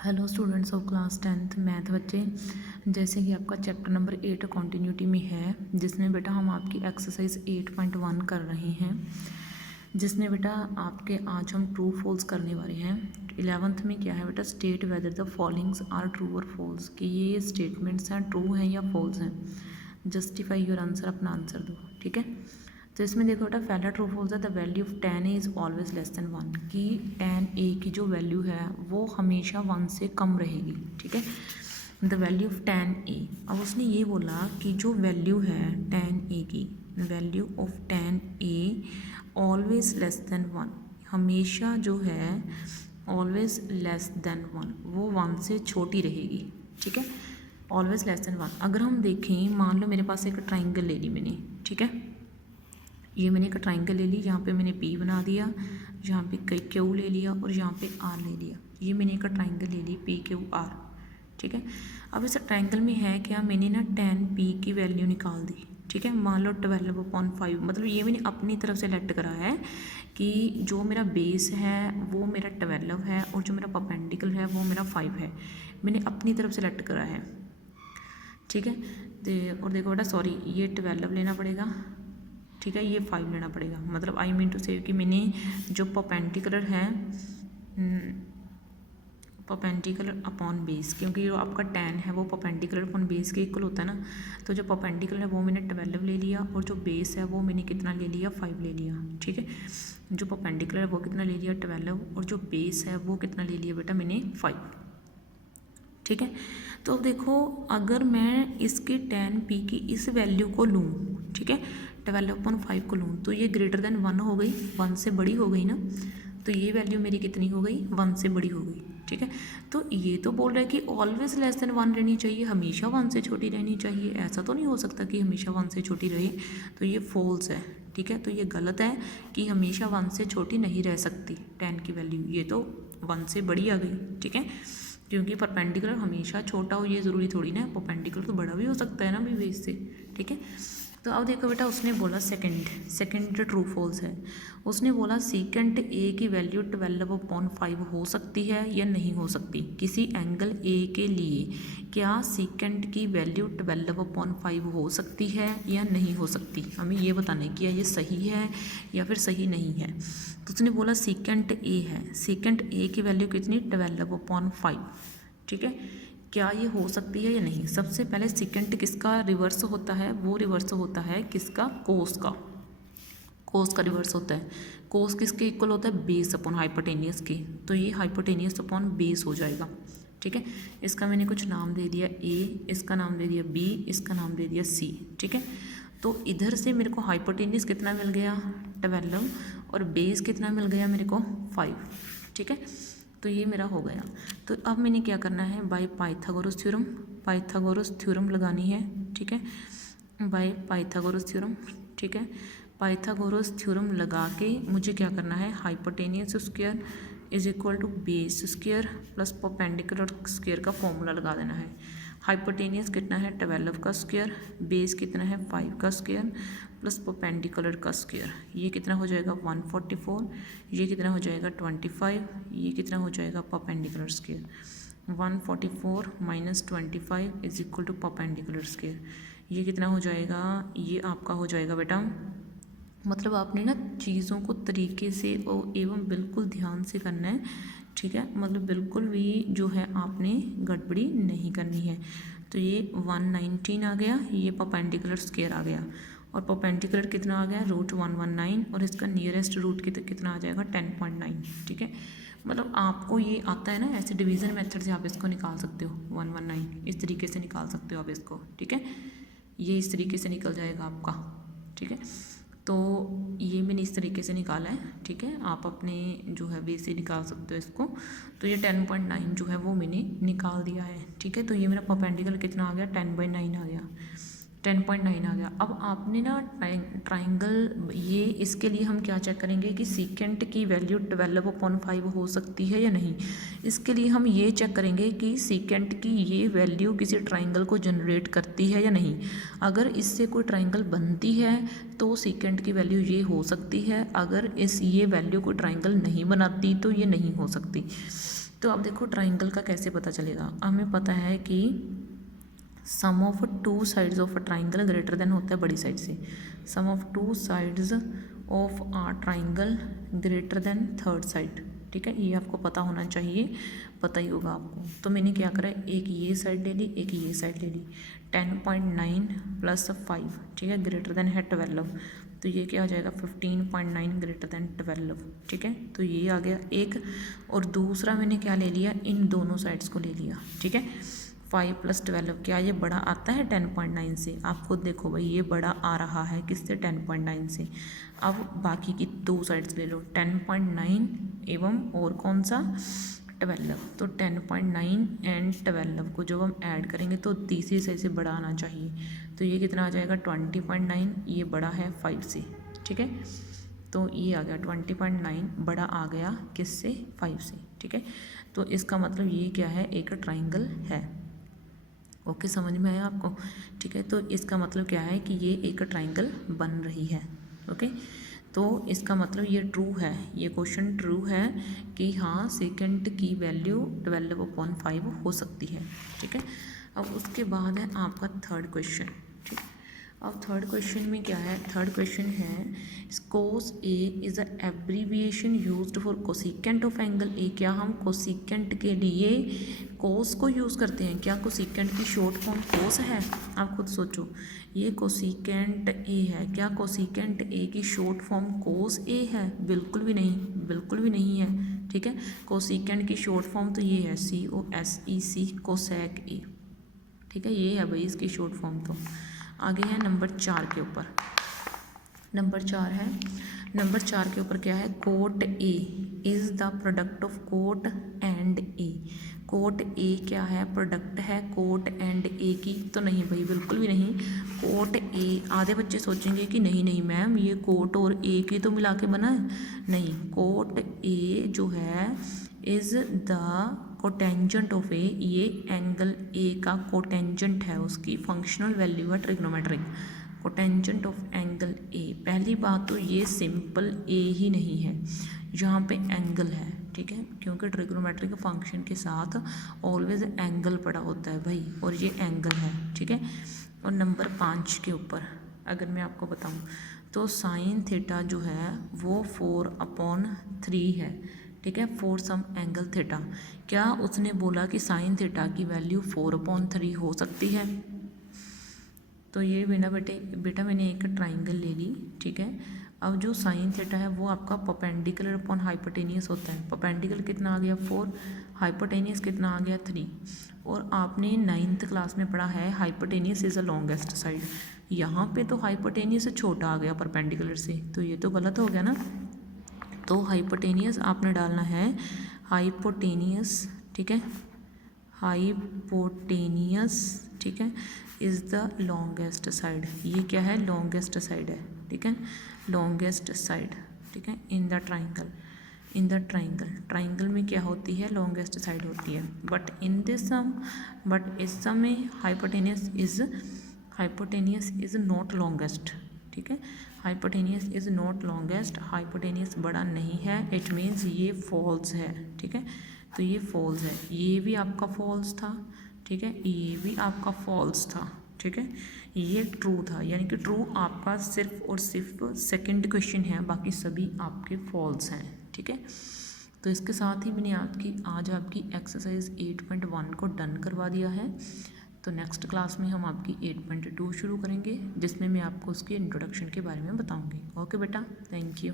Hello students of class 10th math बच्चे। जैसे कि आपका चैप्टर नंबर 8 कॉन्टीन्यूटी में है, जिसमें बेटा हम आपकी एक्सरसाइज 8.1 कर रहे हैं, जिसमें बेटा आपके आज हम ट्रू फॉल्स करने वाले हैं। 11th में क्या है बेटा, state whether the followings are true और फॉल्स, कि ये स्टेटमेंट्स हैं ट्रू हैं या फॉल्स हैं। जस्टिफाई योर आंसर, अपना आंसर दो, ठीक है। तो इसमें देखो बेटा, पहला ट्रू फॉल्स है the value of tan a is always less than 1, कि tan a की जो वैल्यू है वो हमेशा 1 से कम रहेगी, ठीक है। The value of tan a, अब उसने ये बोला कि जो वैल्यू है tan a की, value of tan a always less than 1, हमेशा जो है ऑलवेज लेस देन 1, वो 1 से छोटी रहेगी, ठीक है। Always less than 1। अगर हम देखें, मान लो मेरे पास एक ट्राइंगल ले ली मैंने, ठीक है। ये मैंने एक ट्राइंगल ले ली, यहाँ पे मैंने P बना दिया, यहाँ पे Q ले लिया और यहाँ पे R ले लिया। ये मैंने एक ट्राइंगल ले ली PQR, ठीक है। अब इस ट्राइंगल में है क्या, मैंने ना tan P की वैल्यू निकाल दी, ठीक है। मान लो 12/5, मतलब ये मैंने अपनी तरफ से सेलेक्ट करा है कि जो मेरा बेस है वो मेरा 12 है और जो मेरा परपेंडिकुलर है वो मेरा 5 है। मैंने अपनी तरफ सेलेक्ट करा है, ठीक है। और देखो बेटा, सॉरी, ये 12 लेना पड़ेगा, ठीक है, ये 5 लेना पड़ेगा। मतलब आई मीन टू से कि मैंने जो परपेंडिकुलर है, परपेंडिकुलर अपॉन बेस, क्योंकि जो आपका tan है वो परपेंडिकुलर अपॉन बेस के इक्वल होता है ना। तो जो परपेंडिकुलर है वो मैंने 12 ले लिया और जो बेस है वो मैंने कितना ले लिया, 5 ले लिया, ठीक है। जो परपेंडिकुलर है वो कितना ले लिया, 12, और जो बेस है वो कितना ले लिया बेटा मैंने, 5, ठीक है। तो अब देखो, अगर मैं इसके tan p की इस वैल्यू को लूँ, ठीक है, 12/5 को लूँ, तो ये ग्रेटर देन 1 हो गई, 1 से बड़ी हो गई ना। तो ये वैल्यू मेरी कितनी हो गई, 1 से बड़ी हो गई, ठीक है। तो ये तो बोल रहा है कि ऑलवेज लेस देन 1 रहनी चाहिए, हमेशा 1 से छोटी रहनी चाहिए। ऐसा तो नहीं हो सकता कि हमेशा 1 से छोटी रहे, तो ये फॉल्स है, ठीक है। तो ये गलत है कि हमेशा 1 से छोटी नहीं रह सकती tan की वैल्यू, ये तो 1 से बड़ी आ गई, ठीक है। क्योंकि परपेंडिकुलर हमेशा छोटा हो ये ज़रूरी थोड़ी ना, परपेंडिकुलर तो बड़ा भी हो सकता है ना भी बेस से, ठीक है। तो अब देखो बेटा, उसने बोला सेकंड ट्रू फॉल्स है। उसने बोला सीकेंट ए की वैल्यू 12/5 हो सकती है या नहीं हो सकती। किसी एंगल ए के लिए क्या सीकेंट की वैल्यू 12/5 हो सकती है या नहीं हो सकती, हमें ये बताने की है ये सही है या फिर सही नहीं है। तो उसने बोला सीकेंट ए है, सीकेंट ए की वैल्यू कितनी, 12/5, ठीक है। क्या ये हो सकती है या नहीं। सबसे पहले सीकेंट किसका रिवर्स होता है, वो रिवर्स होता है किसका, कोस का, कोस का रिवर्स होता है। कोस किसके इक्वल होता है, बेस अपॉन हाइपोटेनियस के। तो ये हाइपोटेनियस अपॉन बेस हो जाएगा, ठीक है। इसका मैंने कुछ नाम दे दिया A, इसका नाम दे दिया B, इसका नाम दे दिया C, ठीक है। तो इधर से मेरे को हाइपोटेनियस कितना मिल गया, 12, और बेस कितना मिल गया मेरे को, 5, ठीक है। तो ये मेरा हो गया। तो अब मैंने क्या करना है, by Pythagoras theorem, Pythagoras theorem लगानी है, ठीक है, बाय पाइथागोरस थ्योरम, ठीक है। पाइथागोरस थ्योरम लगा के मुझे क्या करना है, hypotenuse square is equal to base square plus perpendicular square का फॉर्मूला लगा देना है। हाइपोटेनियस कितना है, 12 का स्क्वायर, बेस कितना है, 5 का स्क्वायर प्लस परपेंडिकुलर का स्क्वायर, ये कितना हो जाएगा 144, ये कितना हो जाएगा 25, ये कितना हो जाएगा perpendicular square, 144 minus 25 is equal to perpendicular square, ये कितना हो जाएगा, ये आपका हो जाएगा बेटा, मतलब आपने ना चीज़ों को तरीके से और एवं बिल्कुल ध्यान से करना है, ठीक है। मतलब बिल्कुल भी जो है आपने गड़बड़ी नहीं करनी है। तो ये 119 आ गया, ये परपेंडिकुलर स्क्वायर आ गया, और परपेंडिकुलर कितना आ गया, √119, और इसका नियरेस्ट रूट कितना आ जाएगा, 10.9, ठीक है। मतलब आपको ये आता है ना, ऐसे डिवीज़न मेथड से आप इसको निकाल सकते हो, 119 इस तरीके से निकाल सकते हो आप इसको, ठीक है। ये इस तरीके से निकल जाएगा आपका, ठीक है। तो ये मैंने इस तरीके से निकाला है, ठीक है। आप अपने जो है वे से निकाल सकते हो इसको। तो ये 10.9 जो है वो मैंने निकाल दिया है, ठीक है। तो ये मेरा परपेंडिकुलर कितना आ गया, 10/9 आ गया, 10.9 आ गया। अब आपने ना ट्राइंगल, ये इसके लिए हम क्या चेक करेंगे कि सीकेंट की वैल्यू 12/5 हो सकती है या नहीं। इसके लिए हम ये चेक करेंगे कि सीकेंट की ये वैल्यू किसी ट्राइंगल को जनरेट करती है या नहीं। अगर इससे कोई ट्राइंगल बनती है तो सीकेंट की वैल्यू ये हो सकती है, अगर ये वैल्यू कोई ट्राइंगल नहीं बनाती तो ये नहीं हो सकती। तो अब देखो ट्राइंगल का कैसे पता चलेगा। हमें पता है कि sum of two sides of a triangle greater than होता है बड़ी साइड से। Sum of two sides of a triangle greater than third side, ठीक है, ये आपको पता होना चाहिए, पता ही होगा आपको। तो मैंने क्या करा है, एक ये साइड ले ली, एक ये साइड ले ली। 10.9 + 5, ठीक है, ग्रेटर देन है 12, तो ये क्या आ जाएगा 15.9 ग्रेटर देन 12, ठीक है। तो ये आ गया एक। और दूसरा मैंने क्या ले लिया, इन दोनों साइड्स को ले लिया, ठीक है। 5 + 12, क्या ये बड़ा आता है 10.9 से? आप खुद देखो भाई, ये बड़ा आ रहा है किससे, 10.9 से। अब बाकी की दो साइड्स ले लो, 10.9 एवं और कौन सा 12, तो 10.9 एंड 12 को जब हम ऐड करेंगे तो तीसरी साइड से बड़ा आना चाहिए। तो ये कितना आ जाएगा 20.9, ये बड़ा है 5 से, ठीक है। तो ये आ गया 20.9 बड़ा आ गया किससे, 5 से, ठीक है। तो इसका मतलब ये क्या है, एक ट्राइंगल है। ओके, समझ में आया आपको, ठीक है। तो इसका मतलब क्या है कि ये एक ट्राइंगल बन रही है। ओके, तो इसका मतलब ये ट्रू है, ये क्वेश्चन ट्रू है कि हाँ सेकंड की वैल्यू 12/5 हो सकती है, ठीक है। अब उसके बाद है आपका थर्ड क्वेश्चन, ठीक है। अब थर्ड क्वेश्चन में क्या है, थर्ड क्वेश्चन है cos A is a abbreviation used for cosecant of angle A. क्या हम कोसिकेंट के लिए कोस को यूज़ करते हैं क्या? कोसिकेंट की शॉर्ट फॉर्म कोस है? आप खुद सोचो, ये कोसिकेंट ए है, क्या कोसिकेंट ए की शॉर्ट फॉर्म कोस ए है? बिल्कुल भी नहीं, बिल्कुल भी नहीं है, ठीक है। कोसिकेंट की शॉर्ट फॉर्म तो ये है COSEC, कोसेक ए, ठीक है, ये है भाई इसकी शॉर्ट फॉर्म। तो आगे है नंबर 4 के ऊपर, नंबर 4 है, नंबर 4 के ऊपर क्या है, cot A is the product of cot and A. Cot A क्या है, प्रोडक्ट है कोट एंड ए की? तो नहीं भाई, बिल्कुल भी नहीं। कोट ए, आधे बच्चे सोचेंगे कि नहीं नहीं मैम ये कोट और ए की तो मिला के बना है, नहीं। कोट ए जो है इज़ द कोटेंजेंट ऑफ ए, ये एंगल ए का कोटेंजेंट है, उसकी फंक्शनल वैल्यू है trigonometric. Cotangent of angle A, पहली बात तो ये सिंपल ए ही नहीं है, यहाँ पे एंगल है, ठीक है, क्योंकि ट्रिग्नोमेट्रिक फंक्शन के साथ ऑलवेज एंगल पड़ा होता है भाई, और ये एंगल है, ठीक है। और नंबर 5 के ऊपर अगर मैं आपको बताऊँ तो साइन थीटा जो है वो 4/3 है, ठीक है, फॉर सम एंगल थीटा। क्या उसने बोला कि साइन थीटा की वैल्यू 4/3 हो सकती है? तो ये बेटा मैंने एक ट्राइंगल ले ली, ठीक है। अब जो साइन थीटा है वो आपका परपेंडिकुलर अपॉन हाइपोटेनियस होता है। परपेंडिकुलर कितना आ गया 4, हाइपोटेनियस कितना आ गया 3। और आपने 9th क्लास में पढ़ा है hypotenuse is a longest side, यहाँ पे तो हाइपोटेनियस छोटा आ गया परपेंडिकुलर से, तो ये तो गलत हो गया ना। तो हाइपोटेनियस आपने डालना है, हाइपोटेनियस, ठीक है, हाइपोटेनियस, ठीक है, इज़ द लॉन्गेस्ट साइड। ये क्या है, लॉन्गेस्ट साइड है, ठीक है, लॉन्गेस्ट साइड, ठीक है, in the triangle. In the triangle में क्या होती है, लॉन्गेस्ट साइड होती है। But in this sum, but इस सम में हाइपोटेनियस इज़ नॉट लॉन्गेस्ट, ठीक है, hypotenuse is not longest, hypotenuse बड़ा नहीं है, इट मीन्स ये फॉल्स है, ठीक है। तो ये फॉल्स है, ये भी आपका फॉल्स था, ठीक है, ये भी आपका फॉल्स था, ठीक है, ये ट्रू था। यानी कि ट्रू आपका सिर्फ और सिर्फ सेकंड क्वेश्चन है, बाकी सभी आपके फॉल्स हैं, ठीक है। तो इसके साथ ही मैंने आज आपकी एक्सरसाइज 8.1 को डन करवा दिया है। तो नेक्स्ट क्लास में हम आपकी 8.2 शुरू करेंगे, जिसमें मैं आपको उसके इंट्रोडक्शन के बारे में बताऊंगी। ओके बेटा, थैंक यू।